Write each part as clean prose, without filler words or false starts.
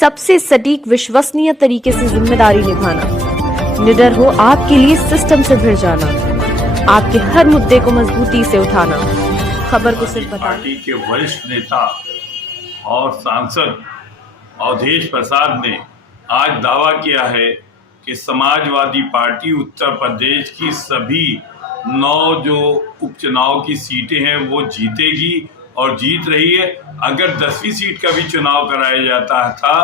सबसे सटीक विश्वसनीय तरीके से जिम्मेदारी निभाना, निडर हो आपके लिए सिस्टम से भिड़ जाना, आपके हर मुद्दे को मजबूती से उठाना, खबर को सिर्फ बताना। पार्टी के वरिष्ठ नेता और सांसद अवधेश प्रसाद ने आज दावा किया है कि समाजवादी पार्टी उत्तर प्रदेश की सभी 9 जो उपचुनाव की सीटें हैं वो जीतेगी और जीत रही है। अगर 10वीं सीट का भी चुनाव कराया जाता था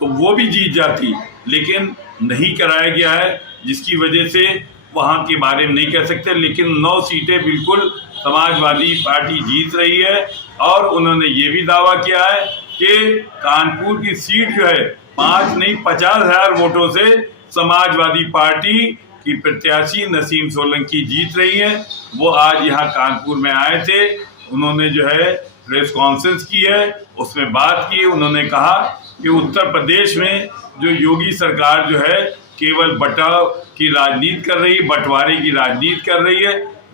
तो वो भी जीत जाती, लेकिन नहीं कराया गया है, जिसकी वजह से वहाँ के बारे में नहीं कह सकते। लेकिन 9 सीटें बिल्कुल समाजवादी पार्टी जीत रही है। और उन्होंने ये भी दावा किया है कि कानपुर की सीट जो है 5 नहीं 50,000 वोटों से समाजवादी पार्टी की प्रत्याशी नसीम सोलंकी जीत रही है। वो आज यहाँ कानपुर में आए थे, उन्होंने जो है प्रेस कॉन्फ्रेंस की है, उसमें बात की। उन्होंने कहा कि उत्तर प्रदेश में जो योगी सरकार जो है केवल बटाव की राजनीति कर रही है, बंटवारे की राजनीति कर रही है,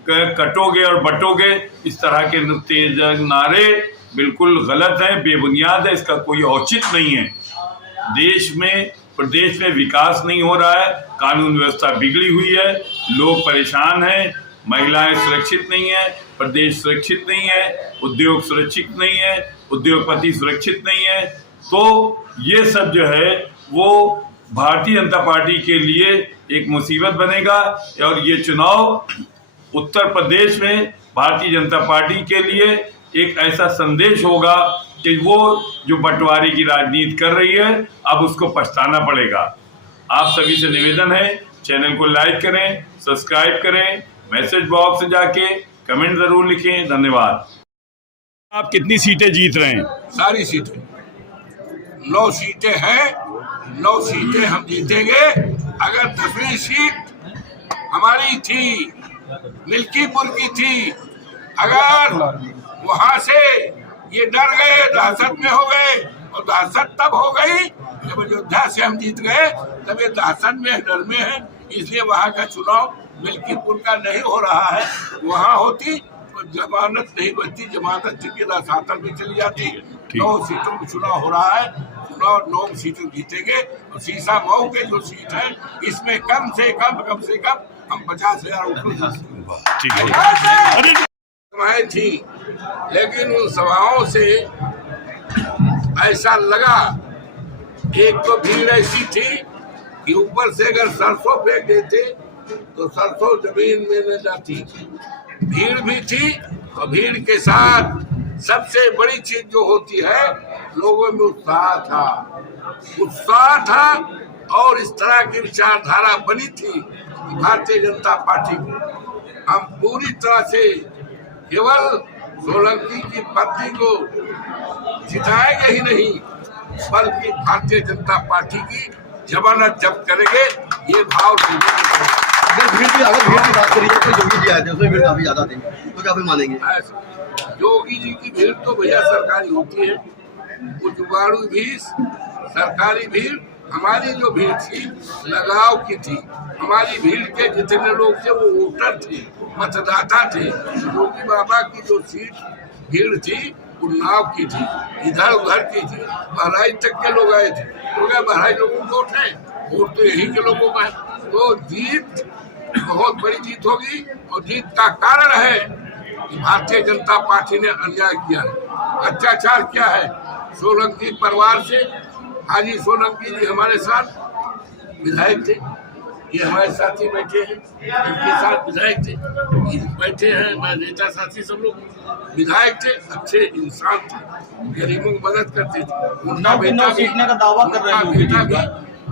कटोगे और बटोगे इस तरह के तेज नारे बिल्कुल गलत हैं, बेबुनियाद है, इसका कोई औचित्य नहीं है। प्रदेश में विकास नहीं हो रहा है, कानून व्यवस्था बिगड़ी हुई है, लोग परेशान हैं, महिलाएं सुरक्षित नहीं है, प्रदेश सुरक्षित नहीं है, उद्योग सुरक्षित नहीं है, उद्योगपति सुरक्षित नहीं है। तो ये सब जो है वो भारतीय जनता पार्टी के लिए एक मुसीबत बनेगा। और ये चुनाव उत्तर प्रदेश में भारतीय जनता पार्टी के लिए एक ऐसा संदेश होगा कि वो जो बंटवारे की राजनीति कर रही है अब उसको पछताना पड़ेगा। आप सभी से निवेदन है, चैनल को लाइक करें, सब्सक्राइब करें, मैसेज बॉक्स में जाके कमेंट जरूर लिखें। धन्यवाद। आप कितनी सीटें जीत रहे हैं? सारी सीटें 9 सीटें हैं, 9 सीटें हम जीतेंगे। अगर 10वीं सीट हमारी थी, मिल्कीपुर की थी, अगर वहां से ये डर गए, दहशत में हो गए, और दहशत तब हो गई जब अयोध्या से हम जीत गए, तब ये दहशत में डर में है, इसलिए वहां का चुनाव मिल्कीपुर का नहीं हो रहा है। वहां होती तो जमानत नहीं बचती, जमानत ठेकेदार शासन में चली जाती। 9 सीटों में चुनाव हो रहा है, चुनाव 9 सीटों जीतेंगे। और शीशा मऊ के जो सीट है इसमें कम से कम हम 50,000 सभाएं थी, लेकिन उन सभाओं से ऐसा लगा, एक तो भीड़ ऐसी थी कि ऊपर से अगर सरसों फेंक देते तो सरसों जमीन में न जाती। भीड़ भी थी और भीड़ के साथ सबसे बड़ी चीज जो होती है, लोगों में उत्साह था और इस तरह की विचारधारा बनी थी कि भारतीय जनता पार्टी को हम पूरी तरह से केवल सोलंकी की पत्नी को जिताएंगे ही नहीं, बल्कि भारतीय जनता पार्टी की जमानत जब्त करेंगे। ये भाव अगर भीड़ की बात करिए तो योगी जी आए थे, उसमें भीड़ काफी ज्यादा थी, तो क्या फिर मानेंगे? योगी जी की भीड़ तो भैया सरकारी होती है, वो जुगाड़ू भीड़, सरकारी भीड़। हमारी जो भीड़ थी लगाव की थी, हमारी भीड़ के जितने लोग थे वो वोटर थे, मतदाता थे। योगी बाबा की जो सीट भीड़ थी उन्नाव की थी, इधर उधर की थी, बहराइच तक के लोग आए थे। तो क्या बहराइच लोगों को वोट है? वोट तो यही के लोगों का है। तो जीत बहुत बड़ी जीत होगी, और जीत का कारण है कि भारतीय जनता पार्टी ने अन्याय किया है, अत्याचार किया है सोलंकी परिवार से। हाजी सोलंकी जी हमारे साथ विधायक थे, ये हमारे साथी बैठे हैं, इनके साथ विधायक थे, बैठे हैं हमारे नेता साथी, सब लोग विधायक थे, अच्छे इंसान थे, गरीबों की मदद करते थे। उनका बेटा भी,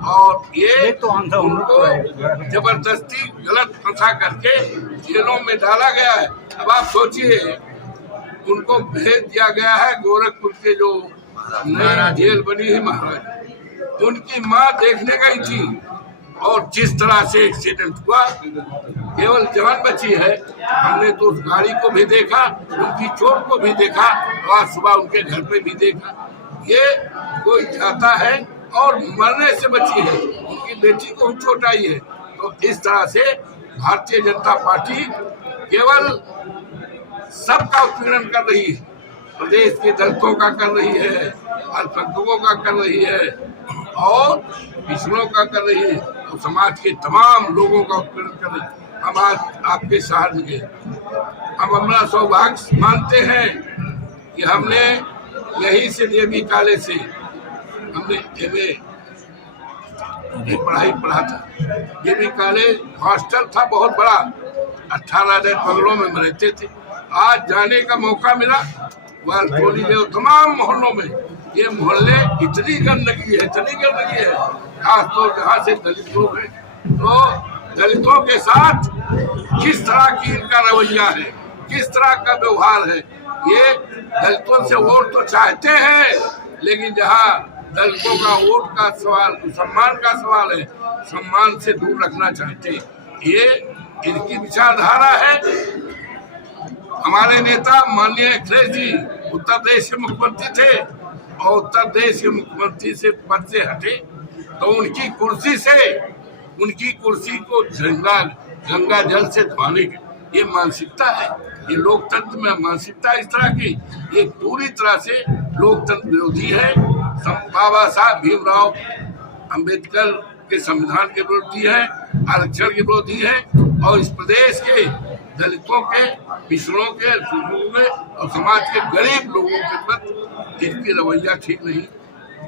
और ये तो उनको जबरदस्ती गलत फंसा करके जेलों में डाला गया है। अब आप सोचिए, उनको भेज दिया गया है गोरखपुर के जो नई जेल बनी है महाराज, उनकी माँ देखने गई थी, और जिस तरह से एक्सीडेंट हुआ, केवल जान बची है। हमने तो उस गाड़ी को भी देखा, उनकी चोट को भी देखा, और आज सुबह उनके घर पे भी देखा। ये कोई चाहता है और मरने से बची है, उनकी बेटी को चोट आई है। तो इस तरह से भारतीय जनता पार्टी केवल सबका उत्पीड़न कर रही है, प्रदेश के दलितों का कर रही है, अल्पसंख्यकों का कर रही है, और पिछड़ों का कर रही है और समाज के तमाम लोगों का उत्पीड़न कर रही है। हम आज आपके शहर में गए, हम अपना सौभाग्य मानते हैं कि हमने यहीं से देवी कॉलेज से हमने MA पढ़ाई पढ़ा था। देवी कॉलेज हॉस्टल था बहुत बड़ा, 18 दिन बंगलों में रहते थे। आज जाने का मौका मिला वालकोली के तमाम मोहल्लों में। ये मोहल्ले इतनी गंदगी है, खासतौर जहाँ से दलित लोग हैं, तो दलितों के साथ किस तरह की इनका रवैया है, किस तरह का व्यवहार है। ये दलितों से वोट तो चाहते हैं, लेकिन जहाँ दलितों का वोट का सवाल, सम्मान का सवाल है, सम्मान से दूर रखना चाहते हैं। ये इनकी विचारधारा है। हमारे नेता माननीय अखिलेश जी उत्तर प्रदेश के मुख्यमंत्री थे और उत्तर प्रदेश के मुख्यमंत्री से पद से हटे तो उनकी कुर्सी को गंगा जल से धोने की ये मानसिकता है। ये लोकतंत्र में मानसिकता इस तरह की, ये पूरी तरह से लोकतंत्र विरोधी है। बाबा साहब भीमराव अंबेडकर के संविधान के विरोधी है, आरक्षण के विरोधी है और इस प्रदेश के दलितों के, पिछड़ों के और समाज के गरीब लोगों के प्रति इनकी रवैया ठीक नहीं।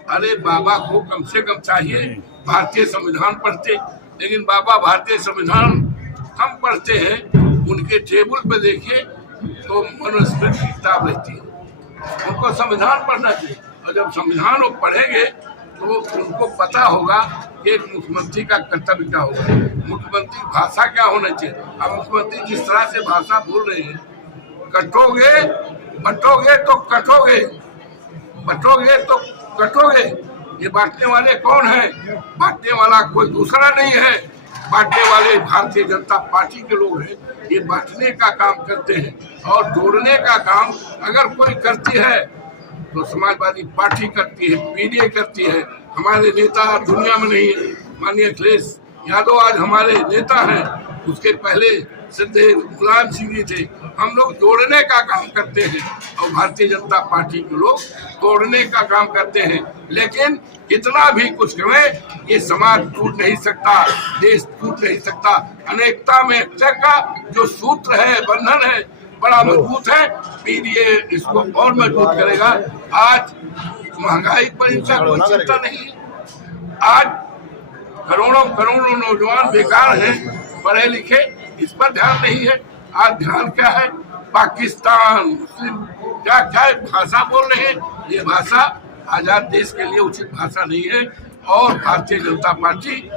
अरे बाबा को कम से कम चाहिए भारतीय संविधान पढ़ते, लेकिन बाबा भारतीय संविधान कम पढ़ते हैं। उनके टेबल पे देखिए तो मनुस्मृति की किताब रहती है। उनको संविधान पढ़ना चाहिए और जब संविधान वो पढ़ेंगे तो उनको पता होगा कि एक मुख्यमंत्री का कर्तव्य क्या होगा, मुख्यमंत्री भाषा क्या होना चाहिए। अब मुख्यमंत्री जिस तरह से भाषा बोल रहे हैं, कटोगे बटोगे तो कटोगे, बटोगे तो कटोगे। ये बांटने वाले कौन है? बांटने वाला कोई दूसरा नहीं है, बांटने वाले भारतीय जनता पार्टी के लोग हैं। ये बांटने का काम करते हैं और जोड़ने का काम अगर कोई करती है तो समाजवादी पार्टी करती है, PDA करती है। हमारे नेता दुनिया में नहीं है। माननीय अखिलेश यादव आज हमारे नेता हैं, उसके पहले श्रद्धेय मुलायम सिंह जी थे। हम लोग जोड़ने का काम करते हैं और भारतीय जनता पार्टी के लोग तोड़ने का काम करते हैं। लेकिन कितना भी कुछ करें, ये समाज टूट नहीं सकता, देश टूट नहीं सकता। अनेकता में एकता का जो सूत्र है, बंधन है, बड़ा मजबूत है। PDA इसको और मजबूत करेगा। आज महंगाई पर इनका कोई चिंता नहीं है। आज करोड़ों नौजवान बेकार हैं, पढ़े लिखे, इस पर ध्यान नहीं है। आज ध्यान क्या है? पाकिस्तान, मुस्लिम क्या भाषा बोल रहे हैं। ये भाषा आजाद देश के लिए उचित भाषा नहीं है। और भारतीय जनता पार्टी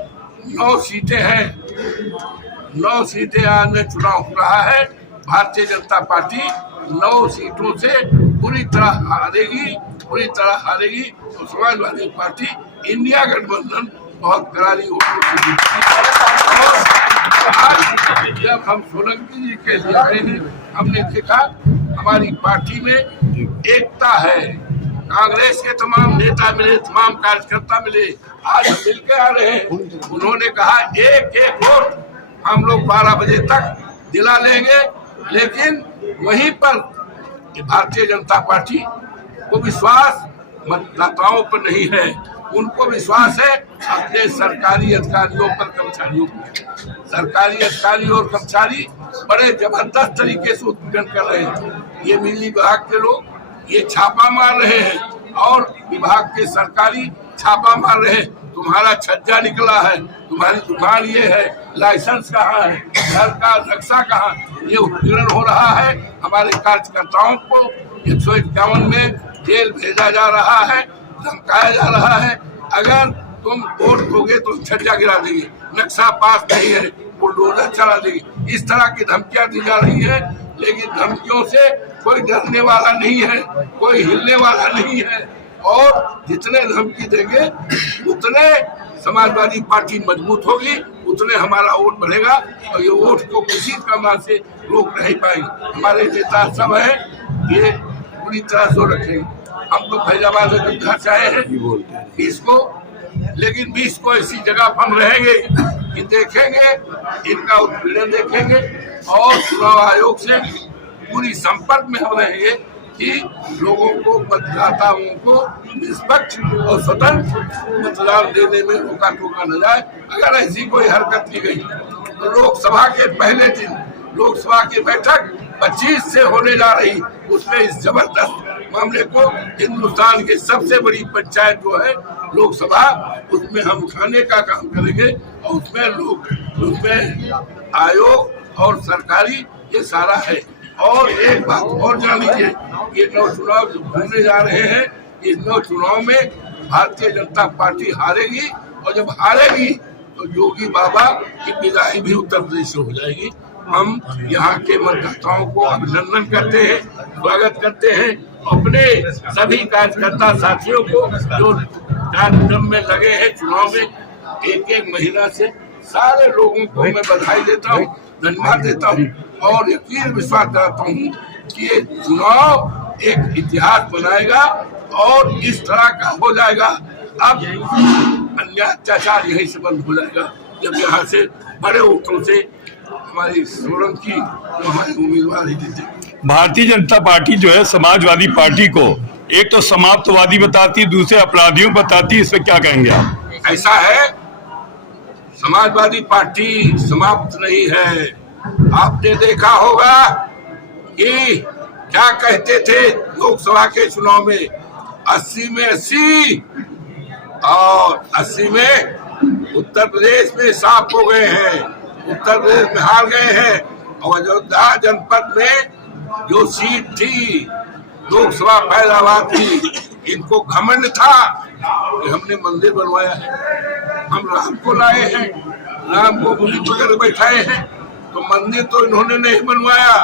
9 सीटें हैं, 9 सीटें आज में चुनाव हो रहा है। भारतीय जनता पार्टी 9 सीटों से पूरी तरह हारेगी और समाजवादी पार्टी इंडिया गठबंधन बहुत करारी होगी। आज जब हम सोलंकी जी के लिए आए हैं, हमने देखा हमारी पार्टी में एकता है। कांग्रेस के तमाम नेता मिले, तमाम कार्यकर्ता मिले, आज हम मिलकर आ रहे हैं। उन्होंने कहा एक वोट हम लोग 12 बजे तक दिला लेंगे। लेकिन वहीं पर भारतीय जनता पार्टी को विश्वास मतदाताओं पर नहीं है, उनको विश्वास है अपने सरकारी अधिकारियों पर, कर्मचारियों पर। सरकारी अधिकारी और कर्मचारी बड़े जबरदस्त तरीके से उत्पीड़न कर रहे हैं। ये बिजली विभाग के लोग ये छापा मार रहे हैं और विभाग के सरकारी छापा मार रहे हैं। तुम्हारा छज्जा निकला है, तुम्हारी दुकान ये है, लाइसेंस कहाँ है, घर का नक्शा कहाँ। ये उत्पीड़न हो रहा है। हमारे कार्यकर्ताओं को 151 में जेल भेजा जा रहा है, धमकाया जा रहा है। अगर तुम वोट दोगे तो छज्जा गिरा देंगे, नक्शा पास नहीं है, बुलडोजर चला देंगे। इस तरह की धमकियां दी जा रही है। लेकिन धमकियों से कोई डरने वाला नहीं है, कोई हिलने वाला नहीं है। और जितने धमकी देंगे उतने समाजवादी पार्टी मजबूत होगी, उतने हमारा वोट बढ़ेगा और ये वोट को किसी प्रकार से रोक नहीं पाएंगे। हमारे नेता सब है, ये पूरी तरह से रखेंगे। हम तो फैजाबाद में घर से आए हैं 20 को, लेकिन 20 को ऐसी जगह हम रहेंगे कि देखेंगे, इनका उत्पीड़न देखेंगे और चुनाव आयोग से पूरी संपर्क में हम रहेंगे कि लोगों को, मतदाताओं को निष्पक्ष और स्वतंत्र मतदान देने में रोका टोका न जाए। अगर ऐसी कोई हरकत की गई तो लोकसभा के पहले दिन लोकसभा की बैठक 25 से होने जा रही, उसमें इस जबरदस्त मामले को, हिंदुस्तान की सबसे बड़ी पंचायत जो है लोकसभा, उसमें हम उठाने का काम करेंगे और उसमें आयोग और सरकारी ये सारा है। और एक बात और जान लीजिए, ये 9 चुनाव जो होने जा रहे हैं, इस 9 चुनाव में भारतीय जनता पार्टी हारेगी और जब हारेगी तो योगी बाबा की विदाई भी उत्तर प्रदेश से हो जाएगी। हम यहाँ के मतदाताओं को अभिनंदन करते हैं, स्वागत करते हैं। अपने सभी कार्यकर्ता साथियों को जो कार्यक्रम में लगे हैं, चुनाव में एक महीना से सारे लोगों को मैं बधाई देता हूँ, धन्यवाद देता हूँ और यकीन विश्वास कराता हूँ कि ये चुनाव एक इतिहास बनाएगा और इस तरह का हो जाएगा। अब अन्य अत्याचार यहीं से बंद हो जाएगा जब यहाँ से बड़े वोटों से हमारी सोलंकी हमारे उम्मीदवार ही जीते। भारतीय जनता पार्टी जो है समाजवादी पार्टी को एक तो समाप्तवादी बताती, दूसरे अपराधियों बताती, इसमें क्या कहेंगे आप? ऐसा है, समाजवादी पार्टी समाप्त नहीं है। आपने देखा होगा कि क्या कहते थे लोकसभा के चुनाव में, 80 में 80 और 80 में उत्तर प्रदेश में साफ हो गए हैं, उत्तर प्रदेश में हार गए हैं। और अयोध्या जनपद में जो सीट थी लोकसभा फैजाबाद की, इनको घमंड था कि हमने मंदिर बनवाया है, हम राम को लाए हैं, राम को मूर्ति पकड़ बैठाए हैं। तो मंदिर तो इन्होंने नहीं बनवाया,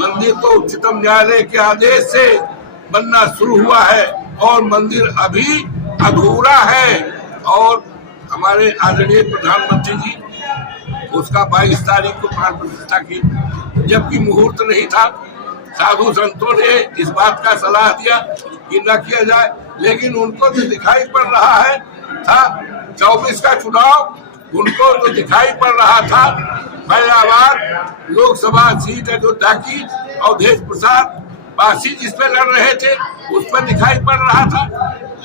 मंदिर तो उच्चतम न्यायालय के आदेश से बनना शुरू हुआ है और मंदिर अभी अधूरा है। और हमारे आदरणीय प्रधानमंत्री जी उसका 22 तारीख को प्राण प्रतिष्ठा की, जबकि मुहूर्त नहीं था। साधु संतों ने इस बात का सलाह दिया कि न किया जाए, लेकिन उनको तो दिखाई पड़ रहा है था 24 का चुनाव, उनको तो दिखाई पड़ रहा था फैजाबाद लोकसभा सीट अयोध्या की अवधेश प्रसाद पासी जिसपे लड़ रहे थे उस पर दिखाई पड़ रहा था।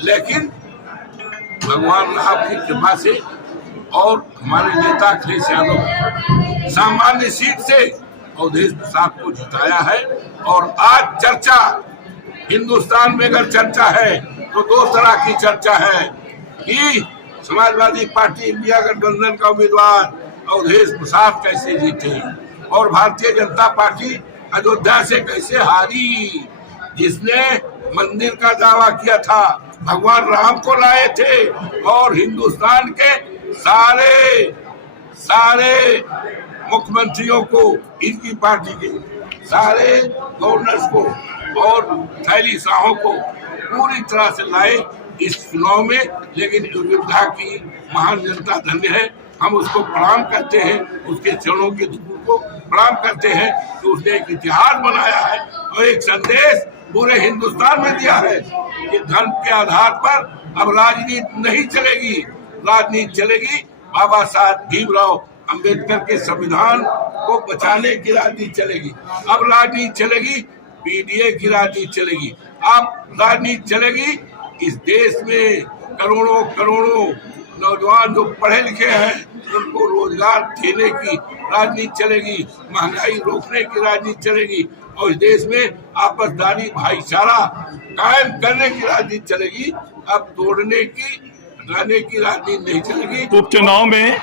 लेकिन भगवान राम की कृपा से और हमारे नेता अखिलेश यादव सामान्य सीट से अवधेश प्रसाद को जिताया है। और आज चर्चा हिंदुस्तान में अगर चर्चा है तो 2 तरह की चर्चा है कि समाजवादी पार्टी इंडिया गठबंधन का उम्मीदवार अवधेश प्रसाद कैसे जीते और भारतीय जनता पार्टी अयोध्या से कैसे हारी। जिसने मंदिर का दावा किया था, भगवान राम को लाए थे और हिंदुस्तान के सारे मुख्यमंत्रियों को, इनकी पार्टी के सारे गवर्नर्स को और थैली शाहों को पूरी तरह से लाए इस चुनाव में। लेकिन अयोध्या की महान जनता धन्य है, हम उसको प्रणाम करते हैं, उसके चरणों के धूल को प्रणाम करते हैं कि उसने एक इतिहास बनाया है और एक संदेश पूरे हिंदुस्तान में दिया है कि धर्म के आधार पर अब राजनीति नहीं चलेगी, राजनीति चलेगी बाबा साहब भीमराव अंबेडकर के संविधान को बचाने की राजनीति चलेगी। अब राजनीति चलेगी पीडीए की राजनीति चलेगी। अब राजनीति चलेगी इस देश में करोड़ों नौजवान जो पढ़े लिखे हैं उनको रोजगार देने की राजनीति चलेगी, महंगाई रोकने की राजनीति चलेगी और इस देश में आपसदारी भाईचारा कायम करने की राजनीति चलेगी। अब तोड़ने की, हटाने की राजनीति नहीं चलेगी। उपचुनाव में